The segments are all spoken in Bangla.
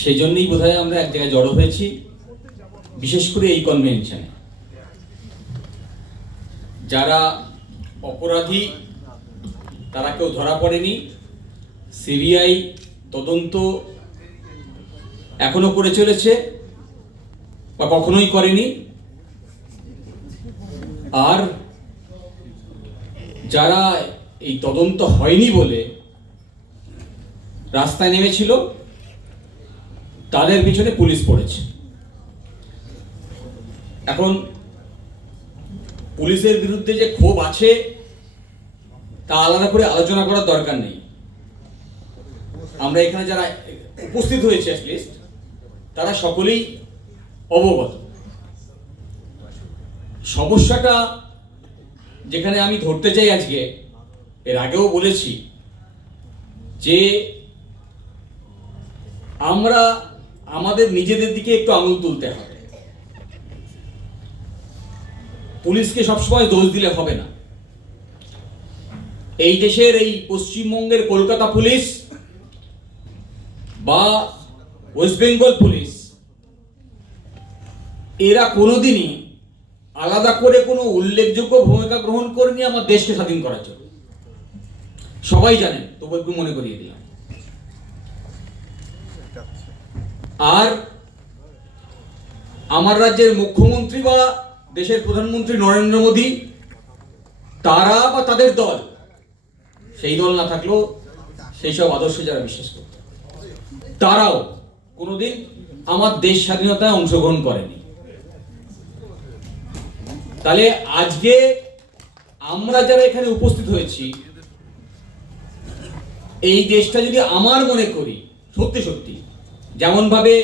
সেই জন্যই বোধহয় আমরা এক জায়গায় জড়ো হয়েছি, বিশেষ করে এই কনভেনশনে যারা অপরাধী, তারা কেউ ধরা পড়েনি, সিবিআই তদন্ত এখনও করে চলেছে বা কখনোই করেনি। আর যারা এই তদন্ত হয়নি বলে রাস্তায় নেমেছিল তাদের পিছনে পুলিশ পড়েছে। এখন পুলিশের বিরুদ্ধে যে ক্ষোভ আছে, তা আলাদা করে আলোচনা করার দরকার নেই। আমরা এখানে যারা উপস্থিত হয়েছে অ্যাটলিস্ট তারা সকলেই অবগত। সমস্যাটা যেখানে আমি ধরতে চাই আজকে, এর আগেও বলেছি যে আমরা আমাদের নিজেদের দিকে একটু আঙুল তুলতে হবে। পুলিশকে সবসময় দোষ দিলে হবে না। এই দেশের এই পশ্চিমবঙ্গের কলকাতা পুলিশ বা ওয়েস্ট বেঙ্গল পুলিশ, এরা কোনোদিনই আলাদা করে কোনো উল্লেখযোগ্য ভূমিকা গ্রহণ করেনি আমার দেশকে স্বাধীন করার জন্য। সবাই জানেন, তবু একটু মনে করিয়ে দিলাম। আর আমার রাজ্যের মুখ্যমন্ত্রী বা দেশের প্রধানমন্ত্রী নরেন্দ্র মোদী, তারা বা তাদের দল, সেই দল না থাকলেও সেই সব আদর্শে যারা বিশ্বাস করত, তারাও কোনোদিন আমার দেশ স্বাধীনতায় অংশগ্রহণ করেনি। তাহলে আজকে আমরা যারা এখানে উপস্থিত হয়েছি, এই দেশটা যদি আমার মনে করি, সত্যি সত্যি যেমন ভাবে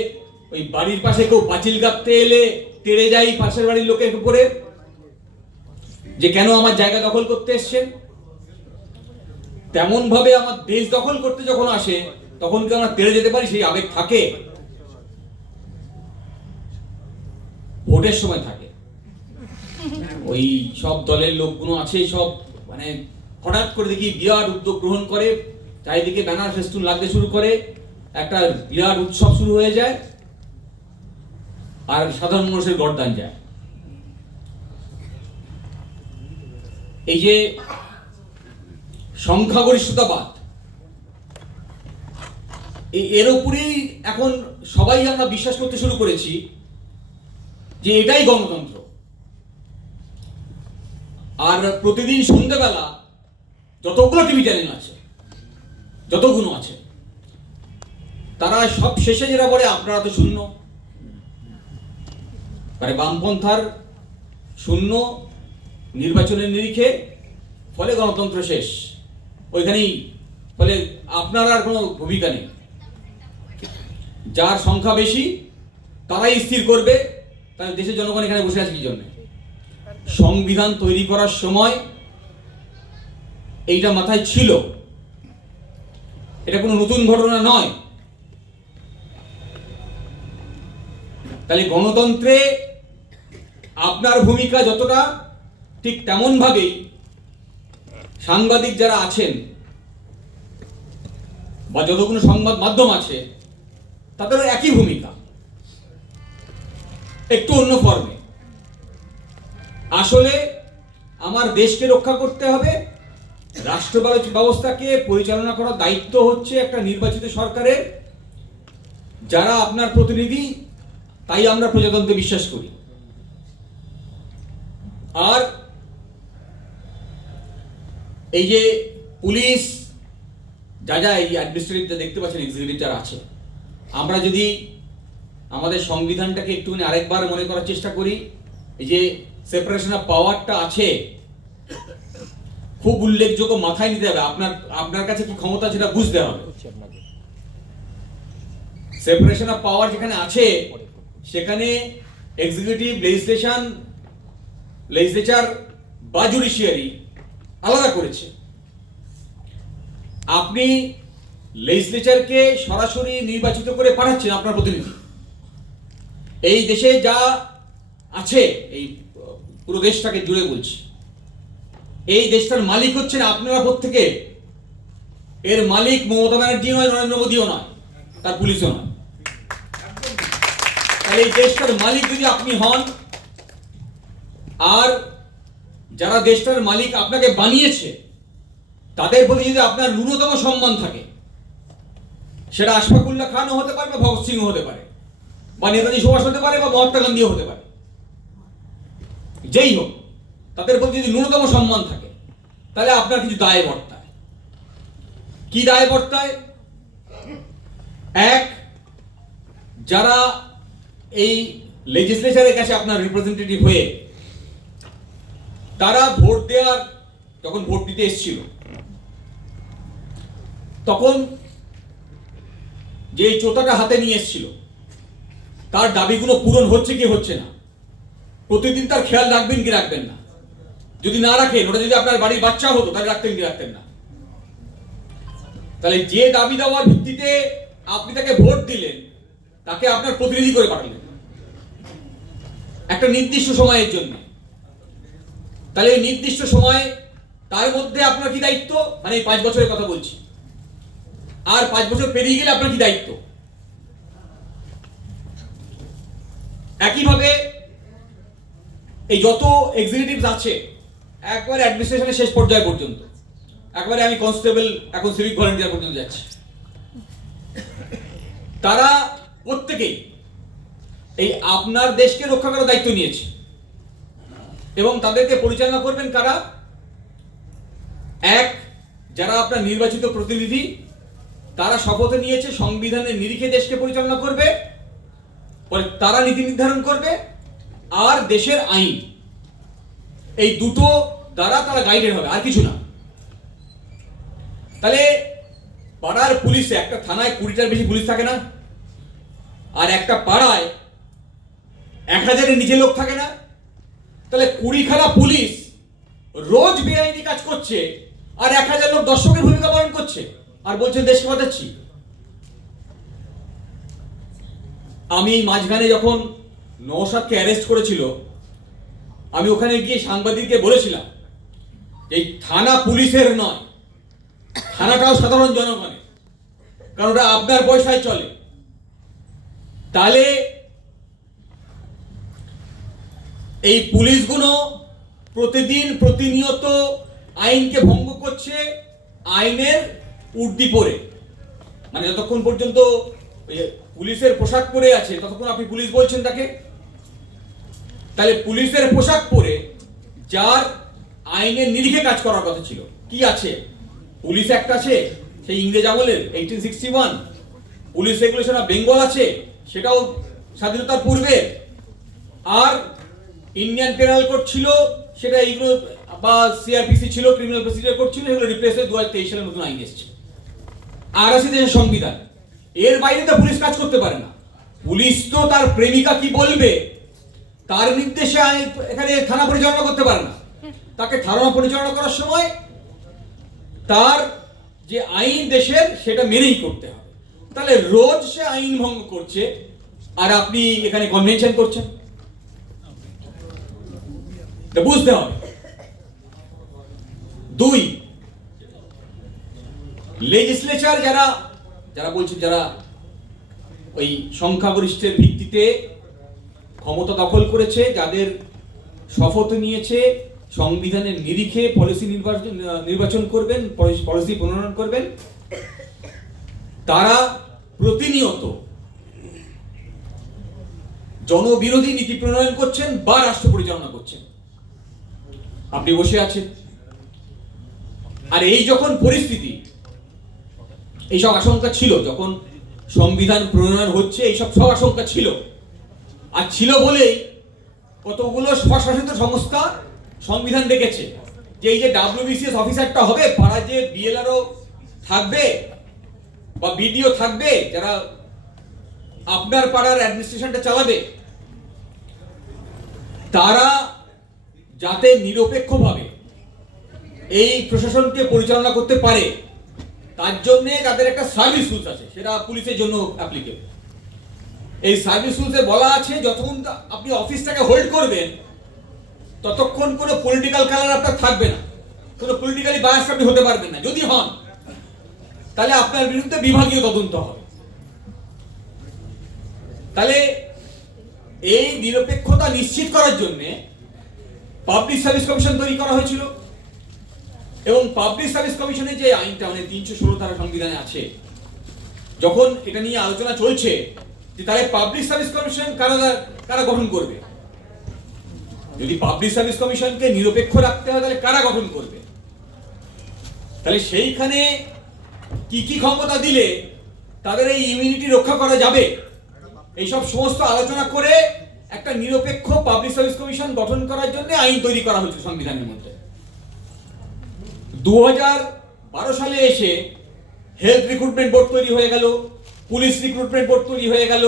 ওই বাড়ির পাশে কেউ পাঁচিল কাঁপতে এলে তেড়ে যাই পাশের বাড়ির লোকের উপরে, যে কেন আমার জায়গা দখল করতে এসছেন? তেমন ভাবে আমার দেশ দখল করতে যখন আসে, তখন কি আমরা তেড়ে যেতে পারি? সেই আবেগ থাকে। ভোটের সময় থাকে। ওই সব দলের লোকগুলো আছে, সব মানে হঠাৎ করে দেখি বিরাট উদ্যোগ গ্রহণ করে, চারিদিকে ব্যানার ফেস্টুন লাগতে শুরু করে। একটা বিরাট উৎসব শুরু হয়ে যায় আর সাধারণ মানুষের গরদান যায়। এই যে সংখ্যাগরিষ্ঠতাবাদ এর উপরেই এখন সবাই আমরা বিশ্বাস করতে শুরু করেছি যে এটাই গণতন্ত্র। আর প্রতিদিন সন্ধ্যেবেলা যতগুলো টিভি চ্যানেল আছে, যতগুলো আছে তারা সব শেষে যেটা বলে, আপনারা তো শূন্য। মানে বামপন্থার শূন্য, নির্বাচনের নিরিখে, ফলে গণতন্ত্র শেষ। ওইখানেই, ফলে আপনার আর কোনো ভূমিকা নেই। যার সংখ্যা বেশি, তারাই স্থির করবে। তাহলে দেশের জনগণ এখানে বসে আছে কি জন্য? সংবিধান তৈরি করার সময় এইটা মাথায় ছিল। এটা কোনো নতুন ঘটনা নয়। তাহলে গণতন্ত্রে আপনার ভূমিকা যতটা, ঠিক তেমন ভাবেই সাংবাদিক যারা আছেন বা যতগুলো সংবাদ মাধ্যম আছে, তাদেরও একই ভূমিকা। একটু অন্য ফর্মে আসলে আমার দেশকে রক্ষা করতে হবে রাষ্ট্র ব্যবস্থাকে পরিচালনা করার দায়িত্ব হচ্ছে একটা নির্বাচিত সরকারের, যারা আপনার প্রতিনিধি তাই আমরা প্রজাতন্ত্রে বিশ্বাস করি। আর এই যে পুলিশ, যা যা এই অ্যাডমিনিস্ট্রেটিভ যা দেখতে পাচ্ছেন এক্সিকিউটিভ যারা আছে, আমরা যদি আমাদের সংবিধানটাকে একটুখানি আরেকবার মনে করার চেষ্টা করি, এই যে সেপারেশন অফ পাওয়ারটা আছে, খুব উল্লেখযোগ্য মাথায় নিতে হবে। আপনার আপনার কাছে কি ক্ষমতা সেটা বুঝতে হবে। সেপারেশন অফ পাওয়ার যেখানে আছে সেখানে এক্সিকিউটিভ লেজিসলেশন লেজিসলেচার বা জুডিশিয়ারি আলাদা করেছে। আপনি লেজিসলেচারকে সরাসরি নির্বাচিত করে পাঠাচ্ছেন আপনার প্রতিনিধি। এই দেশে যা আছে, এই, পুরো দেশটাকে জুড়ে বলছি। এই দেশটার মালিক হচ্ছেন আপনারা প্রত্যেকে। এর মালিক মমতা ব্যানার্জি নয়, নরেন্দ্র মোদীও নয়, তার পুলিশও নয়। তাহলে এই দেশটার মালিক যদি আপনি হন, আর যারা দেশটার মালিক আপনাকে বানিয়েছে, তাদের প্রতি যদি আপনার ন্যূনতম সম্মান থাকে, সেটা আশফাকুল্লাহ খানও হতে পারে বা ভগৎ সিংও হতে পারে, বা নেতাজি সুভাষ হতে পারে বা মহাত্মা গান্ধীও হতে পারে। যেই হোক, তাদের প্রতি যদি ন্যূনতম সম্মান থাকে, তাহলে আপনার কিছু দায় বর্তায়। কি দায় বর্তায়? এক, যারা এই লেজিসলেচারের কাছে আপনার রিপ্রেজেন্টেটিভ হয়ে তারা ভোট দেওয়ার যখন ভোট দিতে এসেছিল। তখন যে চোতাটা হাতে নিয়ে এসেছিল, তার দাবিগুলো পূরণ হচ্ছে কি হচ্ছে না? প্রতিদিন তার খেয়াল রাখবেন কি রাখবেন না? যদি না রাখেন, ওটা যদি আপনার বাড়ির বাচ্চা হতো, তাহলে রাখতেন কি রাখতেন না? তাহলে যে দাবি দেওয়ার ভিত্তিতে আপনি তাকে ভোট দিলেন, তাকে আপনার প্রতিনিধি করে পাঠালেন। একটা নির্দিষ্ট সময়ের জন্য। তাহলে এই নির্দিষ্ট সময় তার মধ্যে আপনার কি দায়িত্ব? মানে এই পাঁচ বছরের কথা বলছি। আর পাঁচ বছর পেরিয়ে গেলে আপনার কি দায়িত্ব? একইভাবে এই যত এক্সিকিউটিভস আছে, একবারে অ্যাডমিনিস্ট্রেশনের শেষ পর্যায় পর্যন্ত, একবারে আমি কনস্টেবল এখন সিভিক ভলেন্টিয়ার পর্যন্ত যাচ্ছি। তারা প্রত্যেকেই এই আপনার দেশকে রক্ষা করার দায়িত্ব নিয়েছে। এবং তাদেরকে পরিচালনা করবেন কারা? এক, যারা আপনার নির্বাচিত প্রতিনিধি, তারা শপথে নিয়েছে সংবিধানের নিরিখে দেশকে পরিচালনা করবে, পরে তারা নীতি নির্ধারণ করবে, আর দেশের আইন। এই দুটো দ্বারা তারা গাইডেড হবে, আর কিছু না। তাহলে পাড়ার পুলিশে, একটা থানায় কুড়িটার বেশি পুলিশ থাকে না, আর একটা পাড়ায় এক হাজারের নিচে লোক থাকে না। তাহলে কুড়িখানা পুলিশ রোজ বেআইনি কাজ করছে আর এক হাজার লোক দর্শকের ভূমিকা পালন করছে আর বলছে দেশকে বাঁচাচ্ছি। আমি মাঝখানে যখন নৌসাদকে অ্যারেস্ট করেছিল, আমি ওখানে গিয়ে সাংবাদিককে বলেছিলাম এই থানা পুলিশের নয়, থানাটাও সাধারণ জনগণের, কারণ ওটা আপনার পয়সায় চলে। তাহলে এই পুলিশগুলো প্রতিদিন প্রতিনিয়ত আইনকে ভঙ্গ করছে, আইনের উর্দি পরে মানে যতক্ষণ পর্যন্ত পুলিশের পোশাক পরে আছে, ততক্ষণ আপনি পুলিশ বলছেন তাকে। তাহলে পুলিশের পোশাক পরে যার আইনের নিরিখে কাজ করার কথা ছিল, কি আছে? পুলিশ অ্যাক্ট আছে, সেই ইংরেজ আমলের eighteen sixty one police regulation of Bengal আছে, সেটাও স্বাধীনতার পূর্বে। আর ইন্ডিয়ান পেনাল কোড ছিল, সেটা এইগুলো, বা সিআরপিসি ছিল ক্রিমিনাল প্রসিডিউর কোড ছিল, এগুলো রিপ্লেস হয়ে দু হাজার তেইশ সালের নতুন আইন এসছে। আর আছে দেশের সংবিধান, এর বাইরে তো পুলিশ কাজ করতে পারে না। পুলিশ তো তার প্রেমিকা কি বলবে? তার নির্দেশে এখানে থানা পরিচালনা করতে পারে না। তাকে থানা পরিচালনা করার সময় তার যে আইন দেশের, সেটা মেনেই করতে হবে। তাহলে রোজ সে আইন ভঙ্গ করছে, আর আপনি এখানে কনভেনশন করছেন। এটা বুঝতে হবে দুই। লেজিসলেচার যারা যারা বলছে যারা ওই সংখ্যাগরিষ্ঠের ভিত্তিতে ক্ষমতা দখল করেছে, যাদের শপথ নিয়েছে, সংবিধানের নিরিখে পলিসি নির্বাচন নির্বাচন করবেন পলিসি প্রণয়ন করবেন, তারা প্রতিনিয়ত জনবিরোধী নীতি প্রণয়ন করছেন বা রাষ্ট্র পরিচালনা করছেন। আপনি বসে আছেন। আর এই যখন পরিস্থিতি এইসব আশঙ্কা ছিল, যখন সংবিধান প্রণয়ন হচ্ছে এইসব সব আশঙ্কা ছিল। আর ছিল বলেই কতগুলো স্বশাসিত সংস্থা সংবিধান দেখেছে যে এই যে ডাব্লিউবিসিএস অফিসারটা হবে, পাড়ায় যে বিএলআরও থাকবে বা বিডিও থাকবে, যারা আপনার পাড়ার অ্যাডমিনিস্ট্রেশনটা চালাবে, তারা যাতে নিরপেক্ষভাবে এই প্রশাসনকে পরিচালনা করতে পারে, তার জন্য তাদের একটা সার্ভিস রুলস আছে, সেটা পুলিশের জন্য অ্যাপ্লিকেবল এই সার্ভিস রুলসে বলা আছে, যতক্ষণ আপনি অফিসটাকে হোল্ড করবেন, ততক্ষণ কোনো পলিটিক্যাল কালার আপনার থাকবে না। কোনো পলিটিক্যালি বায়াস আপনি হতে পারবেন না। যদি হন, তাহলে আপনার বিরুদ্ধে বিভাগীয় তদন্ত হবে। তাহলে এই নিরপেক্ষতা নিশ্চিত করার জন্য পাবলিক সার্ভিস কমিশন তৈরি করা হয়েছিল। এবং পাবলিক সার্ভিস কমিশনের যে আইনটা মানে তিনশো ষোলো ধারা সংবিধানে আছে, যখন এটা নিয়ে আলোচনা চলছে, যে তাহলে পাবলিক সার্ভিস কমিশন কারা কারা গঠন করবে? যদি পাবলিক সার্ভিস কমিশনকে নিরপেক্ষ রাখতে হয়, তাহলে কারা গঠন করবে? তাহলে সেইখানে কি কি ক্ষমতা দিলে তাদের এই ইমিউনিটি রক্ষা করা যাবে? এইসব সমস্ত আলোচনা করে একটা নিরপেক্ষ পাবলিক সার্ভিস কমিশন গঠন করার জন্য আইন তৈরি করা হয়েছে সংবিধানের মধ্যে। দু বারো সালে এসে হেলথ রিক্রুটমেন্ট বোর্ড তৈরি হয়ে গেল পুলিশ রিক্রুটমেন্ট বোর্ড তৈরি হয়ে গেল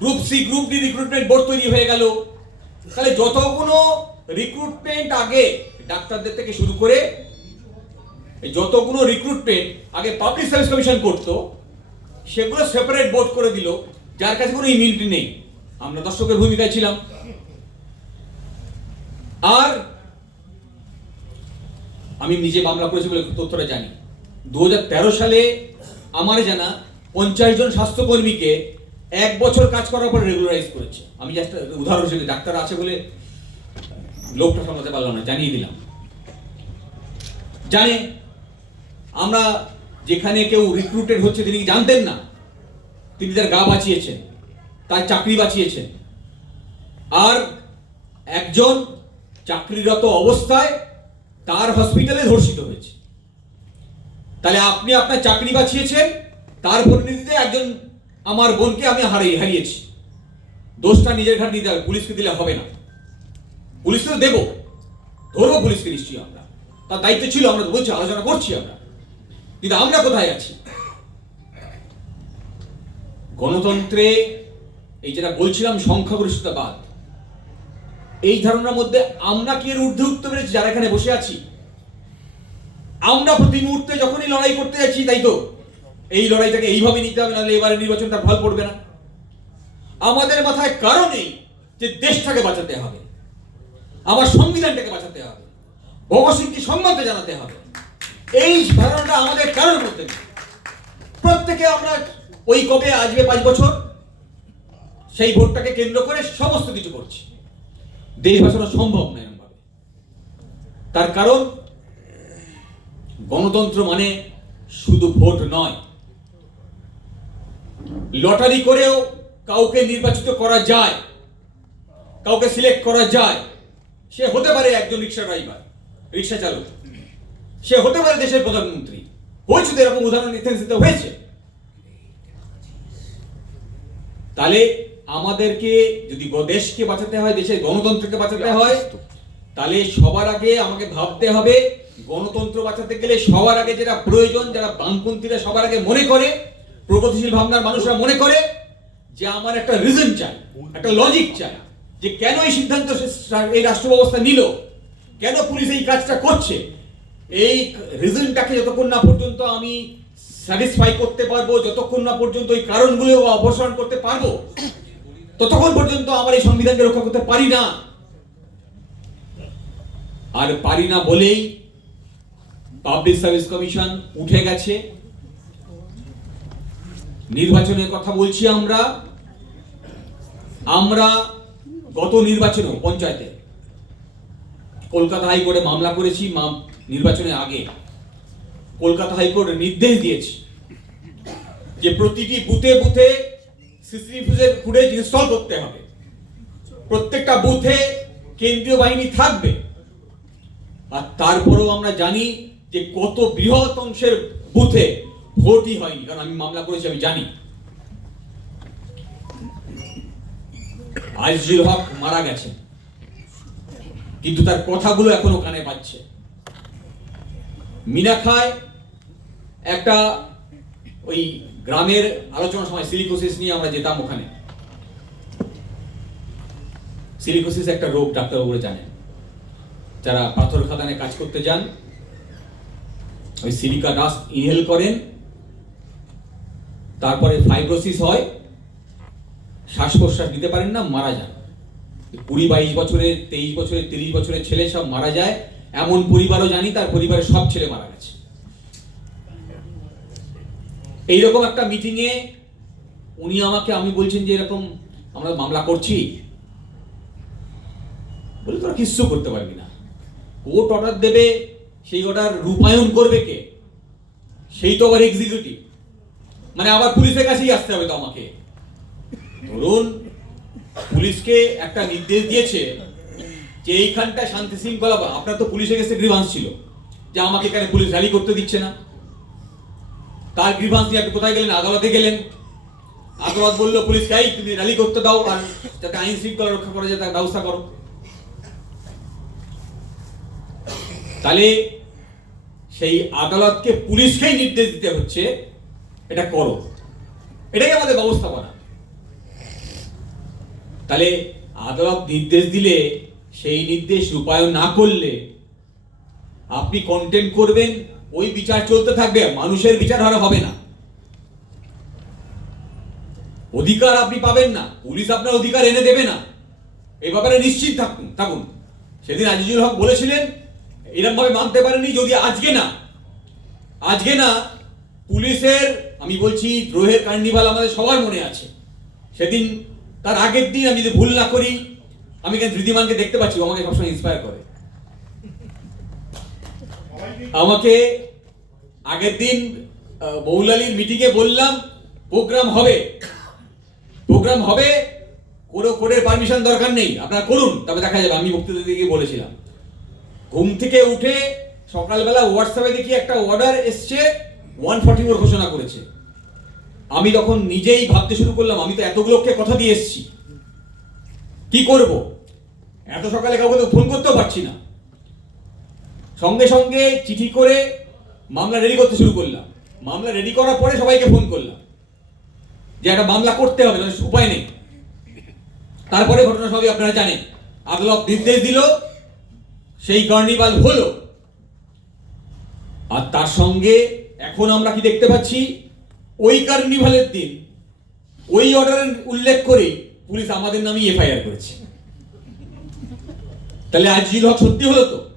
group C group D recruitment board তৈরি হয়ে গেল। তাহলে যতগুলো রিক্রুটমেন্ট আগে ডাক্তারদের থেকে শুরু করে যতগুলো রিক্রুটমেন্ট আগে পাবলিক সার্ভিস কমিশন করতো, সেগুলো সেপারেট বোর্ড করে দিল, যার কাছে কোনো ইমিউনিটি নেই। আমরা দর্শকের ভূমিকায় ছিলাম। আর আমি নিজে মামলা করেছি বলে তথ্যটা জানি। দু হাজার তেরো সালে আমার জানা পঞ্চাশ জন স্বাস্থ্যকর্মীকে এক বছর কাজ করার পর রেগুলারাইজ করেছে। আমি জাস্ট উদাহরণ হিসেবে ডাক্তার আছে বলে লোকটা সামলাতে পারলাম না, জানিয়ে দিলাম। জানে, আমরা যেখানে কেউ রিক্রুটেড হচ্ছে তিনি জানতেন না? তিনি তার গা বাঁচিয়েছেন। তার চাকরি বাঁচিয়েছেন আর একজন চাকরিরত অবস্থায় তার হসপিটালে ধর্ষিত হয়েছে। তাহলে আপনি আপনার চাকরি বাঁচিয়েছেন, তার পরিণতিতে একজন আমার বোনকে আমি হারিয়ে হারিয়েছি। দোষটা নিজের ঘাট নিতে হবে, পুলিশকে দিলে হবে না। পুলিশকে তো দেবো, ধরবো পুলিশকে নিশ্চয়ই আমরা। তার দায়িত্ব ছিল, আমরা বলছি, আলোচনা করছি আমরা। কিন্তু আমরা কোথায় আছি? গণতন্ত্রে এই যেটা বলছিলাম সংখ্যাগরিষ্ঠতাবাদ, এই ধারণার মধ্যে আমরা কি এর ঊর্ধ্বে উঠতে পেরেছি যারা এখানে বসে আছি? আমরা প্রতি মুহূর্তে যখনই লড়াই করতে যাচ্ছি, তাই তো? এই লড়াইটাকে এইভাবে নিতে হবে, নাহলে এবারে নির্বাচনটা ফল পড়বে না। আমাদের মাথায় কারণ নেই যে দেশটাকে বাঁচাতে হবে, আমার সংবিধানটাকে বাঁচাতে হবে, ভগৎ সিংকে সম্মানটা জানাতে হবে। এই ধারণাটা আমাদের মধ্যে নেই। প্রত্যেকে আমরা ওই কবে আসবে পাঁচ বছর? সেই ভোটটাকে কেন্দ্র করে সমস্ত কিছু করছে। দেশ বাঁচানো সম্ভব নয় এরমভাবে তার কারণ, গণতন্ত্র মানে শুধু ভোট নয়। লটারি করেও কাউকে নির্বাচিত করা যায়, কাউকে সিলেক্ট করা যায়, সে হতে পারে একজন রিক্সা ড্রাইভার রিক্সা চালক। সে হতে পারে দেশের প্রধানমন্ত্রী। হয়েছে তো এরকম উদাহরণ ইতিহাসে হয়েছে। তাহলে আমাদেরকে যদি দেশকে বাঁচাতে হয় দেশের গণতন্ত্রকে বাঁচাতে হয় তাহলে সবার আগে আমাকে ভাবতে হবে গণতন্ত্র বাঁচাতে গেলে সবার আগে যেটা প্রয়োজন যারা বামপন্থীরা সবার আগে মনে করে প্রগতিশীল ভাবনার মানুষরা মনে করে যে আমার একটা রিজন চাই একটা লজিক চাই যে কেন এই সিদ্ধান্ত এই রাষ্ট্র ব্যবস্থা নিল? কেন পুলিশ এই কাজটা করছে? এই রিজনটাকে যতক্ষণ না পর্যন্ত আমি স্যাটিসফাই করতে পারব যতক্ষণ না পর্যন্ত ওই কারণগুলো অপসারণ করতে পারব ততক্ষণ পর্যন্ত আমার এই সংবিধানকে রক্ষা করতে পারি না। আর পারি না বলেই পাবলিক সার্ভিস কমিশন উঠে গেছে। নির্বাচনের কথা বলছি আমরা। আমরা গত নির্বাচনেও পঞ্চায়েতে কলকাতা হাইকোর্টে মামলা করেছি নির্বাচনের আগে। কলকাতা হাইকোর্ট নির্দেশ দিয়েছে যে প্রতিটি বুথে বুথে সিসিটিভি ফুটেজ ইনস্টল করতে হবে। প্রত্যেকটা বুথে কেন্দ্রীয় বাহিনী থাকবে। আর তারপরেও আমরা জানি যে কত বৃহৎ অংশের বুথে ভোটই হয়নি, কারণ আমি মামলা করেছি, আমি জানি। আজিজুল হক মারা গেছেন কিন্তু তার কথাগুলো এখনও কানে পাচ্ছে মিনা খায় একটা ওই গ্রামের আলোচনার সময় সিলিকোসিস নিয়ে আমরা যেতাম ওখানে। সিলিকোসিস একটা রোগ, ডাক্তারবাবুরা জানেন। যারা পাথর খাদানে কাজ করতে যান, ওই সিলিকা ডাস্ট ইনহেল করেন, তারপরে ফাইব্রোসিস হয় শ্বাস প্রশ্বাস দিতে পারেন না, মারা যান। কুড়ি বাইশ বছরের তেইশ বছরের তিরিশ বছরের ছেলে সব মারা যায়, এমন পরিবারও জানি, তার পরিবারের সব ছেলে মারা গেছে। এইরকম একটা মিটিংয়ে উনি আমাকে, আমি বলছেন যে এরকম আমরা মামলা করছি। বলে তোরা কিচ্ছু করতে পারবি না। কোর্ট অর্ডার দেবে, সেই অর্ডার রূপায়ণ করবে কে? সেই তো আবার এক্সিকিউটিভ মানে আবার পুলিশের কাছেই আসতে হবে তো আমাকে। ধরুন পুলিশকে একটা নির্দেশ দিয়েছে যে এইখানটা শান্তি শৃঙ্খলা, আপনার তো পুলিশের কাছে গ্রিভান্স ছিল, যে আমাকে এখানে পুলিশ র্যালি করতে দিচ্ছে না। তার গ্রিভান্স নিয়ে আপনি কোথায় গেলেন? আদালতে গেলেন। আদালত বলল পুলিশকে এই তুমি র্যালি করতে দাও আর যাতে আইন শৃঙ্খলা রক্ষা করা যায়, তার ব্যবস্থা করো। তাহলে সেই আদালতকে পুলিশকেই নির্দেশ দিতে হচ্ছে, এটা করো। এটাই আমাদের ব্যবস্থাপনা। তাহলে আদালত নির্দেশ দিলে, সেই নির্দেশ রূপায়ণ না করলে আপনি কন্টেন্ট করবেন ওই বিচার চলতে থাকবে, মানুষের বিচার হারা হবে না। অধিকার আপনি পাবেন না, পুলিশ আপনার অধিকার এনে দেবে না। এই ব্যাপারে নিশ্চিত থাকুন থাকুন। সেদিন আজিজুল হক বলেছিলেন এরকম ভাবে মানতে পারেনি যদি আজকে না। আজকে না, পুলিশের, আমি বলছি দ্রোহের কার্নিভাল আমাদের সবার মনে আছে। সেদিন, তার আগের দিন আমি যদি ভুল না করি, আমি কেন ধৃতিমানকে দেখতে পাচ্ছি? আমাকে সবসময় ইন্সপায়ার করে। আমাকে আগের দিন মৌলালির মিটিংয়ে বললাম, প্রোগ্রাম হবে। প্রোগ্রাম হবে? কোনো কোর্টের পারমিশন দরকার নেই। আপনারা করুন। তবে দেখা যাবে, আমি বক্তৃতা দিয়ে বলেছিলাম। ঘুম থেকে উঠে সকালবেলা হোয়াটসঅ্যাপে দেখি একটা অর্ডার এসছে ওয়ান ফর্টি ফোর ঘোষণা করেছে। আমি তখন নিজেই ভাবতে শুরু করলাম, আমি তো এতগুলোকে কথা দিয়ে এসেছি। কি করব? এত সকালে কাউকে তো ফোন করতেও পারছি না। সঙ্গে সঙ্গে চিঠি করে মামলা রেডি করতে শুরু করলাম। মামলা রেডি করার পরে সবাইকে ফোন করলাম যে একটা মামলা করতে হবে উপায় নেই। তারপরে ঘটনা সবই আপনারা জানেন। আদালত নির্দেশ দিল, সেই কার্নিভাল হলো। আর তার সঙ্গে এখন আমরা কি দেখতে পাচ্ছি? ওই কার্নিভালের দিন, ওই অর্ডারের উল্লেখ করে পুলিশ আমাদের নামে এফআইআর করেছে। তাহলে আজিজুল হক সত্যি হলো তো?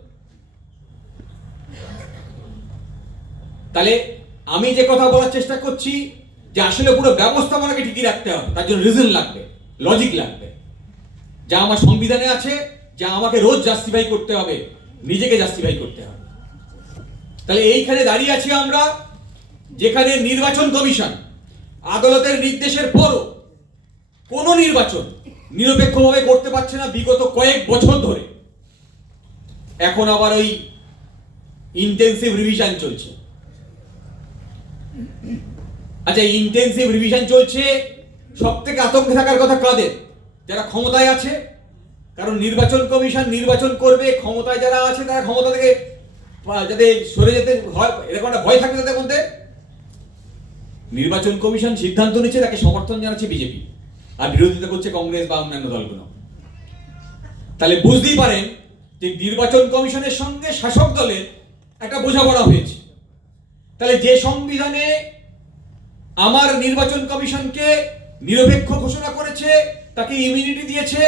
তাহলে আমি যে কথা বলার চেষ্টা করছি, যে আসলে পুরো ব্যবস্থাপনাকে ঠিকই রাখতে হবে, তার জন্য রিজন লাগবে লজিক লাগবে। যা আমার সংবিধানে আছে, যা আমাকে রোজ জাস্টিফাই করতে হবে, নিজেকে জাস্টিফাই করতে হবে। তাহলে এইখানে দাঁড়িয়ে আছি আমরা, যেখানে নির্বাচন কমিশন আদালতের নির্দেশের পরও কোনো নির্বাচন নিরপেক্ষভাবে করতে পারছে না বিগত কয়েক বছর ধরে। এখন আবার ওই ইন্টেন্সিভ রিভিশন চলছে। আচ্ছা ইন্টেন্সিভ রিভিশন চলছে সব থেকে আতঙ্কে থাকার কথা কাদের? যারা ক্ষমতায় আছে, কারণ নির্বাচন কমিশন নির্বাচন করবে, ক্ষমতায় যারা আছে, তারা ক্ষমতা থেকে যাতে সরে যেতে ভয় এরকম একটা ভয় থাকবে তাদের মধ্যে? নির্বাচন কমিশন সিদ্ধান্ত নিচ্ছে, তাকে সমর্থন জানাচ্ছে বিজেপি। আর বিরোধিতা করছে কংগ্রেস বা অন্যান্য দলগুলো। তাহলে বুঝতেই পারেন যে নির্বাচন কমিশনের সঙ্গে শাসক দলের একটা বোঝাপড়া হয়েছে। তাহলে যে সংবিধানে আমার নির্বাচন কমিশনকে নিরপেক্ষ ঘোষণা করেছে, তাকে ইমিউনিটি দিয়েছে।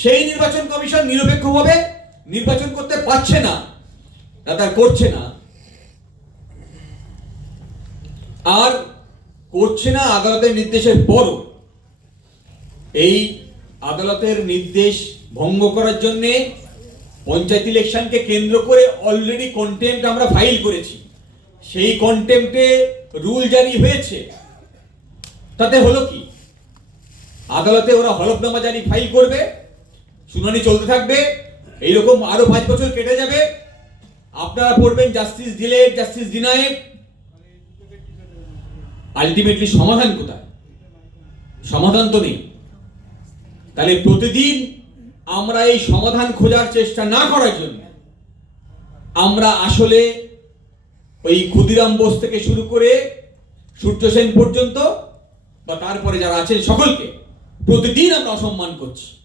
সেই নির্বাচন কমিশন নিরপেক্ষভাবে নির্বাচন করতে পারছে না তার করছে না। আর করছে না আদালতের নির্দেশের পরও। এই আদালতের নির্দেশ ভঙ্গ করার জন্যে পঞ্চায়েত ইলেকশনকে কেন্দ্র করে অলরেডি কন্টেম্প আমরা ফাইল করেছি। সেই কন্টেম্পে রুল জারি হয়েছে, তাতে হলো কি? আদালতে ওরা হলফনামা জারি ফাইল করবে, শুনানি চলতে থাকবে, এইরকম আরও পাঁচ বছর কেটে যাবে। আপনারা পড়বেন justice delayed justice denied ultimately সমাধান কোথায়? সমাধান তো নেই। তাহলে প্রতিদিন আমরা এই সমাধান খোঁজার চেষ্টা না করার জন্য আমরা আসলে ওই ক্ষুদিরাম বোস থেকে শুরু করে সূর্য সেন পর্যন্ত বা তারপরে যারা আছেন সকলকে প্রতিদিন আমরা অসম্মান করছি।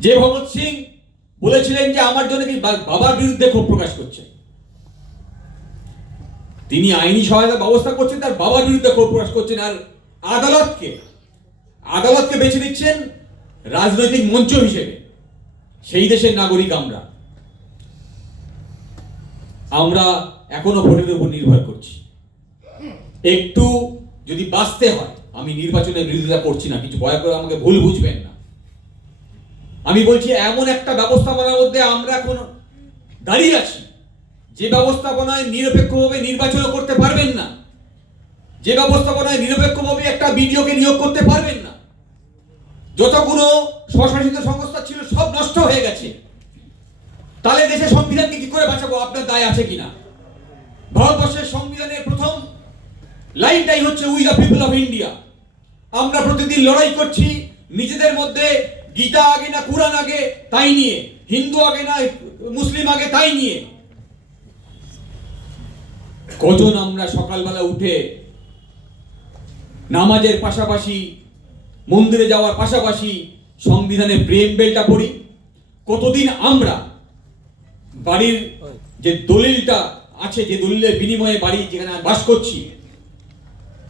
যে ভগৎ সিং বলেছিলেন যে আমার জন্য কি বাবার বিরুদ্ধে ক্ষোভ প্রকাশ করছে। তিনি আইনি সহায়তা ব্যবস্থা করছেন, তার বাবার বিরুদ্ধে ক্ষোভ প্রকাশ করছেন। আর আদালতকে আদালতকে বেছে নিচ্ছেন রাজনৈতিক মঞ্চ হিসেবে। সেই দেশের নাগরিক আমরা। আমরা এখনও ভোটের উপর নির্ভর করছি। একটু যদি বাঁচতে হয়, আমি নির্বাচনের বিরোধিতা করছি না, কিছু ভয় করে আমাকে ভুল বুঝবেন না। আমি বলছি, এমন একটা ব্যবস্থাপনার মধ্যে আমরা এখন দাঁড়িয়ে আছি। যে ব্যবস্থাপনায় নিরপেক্ষভাবে নির্বাচনও করতে পারবেন না। যে ব্যবস্থাপনায় নিরপেক্ষভাবে একটা বিডিওকে নিয়োগ করতে পারবেন না। যতগুলো স্বশাসিত সংস্থা ছিল, সব নষ্ট হয়ে গেছে। তাহলে দেশের সংবিধানকে কি করে বাঁচাবো? আপনার দায় আছে কিনা? ভারতবর্ষের সংবিধানের প্রথম লাইনটাই হচ্ছে we the people of India আমরা প্রতিদিন লড়াই করছি, নিজেদের মধ্যে গীতা আগে না, কুরআন আগে, তাই নিয়ে। হিন্দু আগে না, মুসলিম আগে, তাই নিয়ে। কজন আমরা সকালবেলা উঠে নামাজের পাশাপাশি, মন্দিরে যাওয়ার পাশাপাশি সংবিধানের প্রেম বেলটা পড়ি? কতদিন আমরা বাড়ির যে দলিলটা আছে, যে দলিলের বিনিময়ে বাড়ি যেখানে বাস করছি,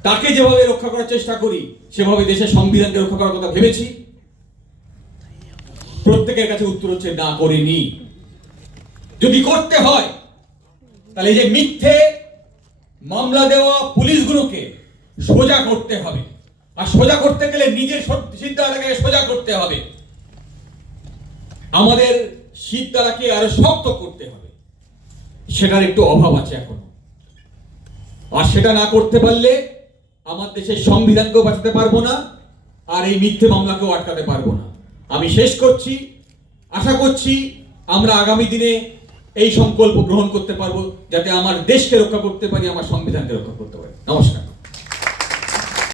তাকে যেভাবে রক্ষা করার চেষ্টা করি, সেভাবে দেশের সংবিধানকে রক্ষা করার কথা ভেবেছি। প্রত্যেকের কাছে উত্তর হচ্ছে, না, করিনি। যদি করতে হয়, তাহলে যে মিথ্যে মামলা দেওয়া পুলিশগুলোকে সোজা করতে হবে। আর সোজা করতে গেলে নিজের সিদ্ধাটাকে সোজা করতে হবে। আমাদের সিদ্ধাটাকে আরও শক্ত করতে হবে। সেটার একটু অভাব আছে এখনও। আর সেটা না করতে পারলে আমার দেশের সংবিধানকেও বাঁচাতে পারব না, আর এই মিথ্যে মামলাকেও আটকাতে পারব না। আমি শেষ করছি। আশা করছি আমরা আগামী দিনে এই সংকল্প গ্রহণ করতে পারব, যাতে আমার দেশকে রক্ষা করতে পারি, আমার সংবিধানকে রক্ষা করতে পারি। নমস্কার।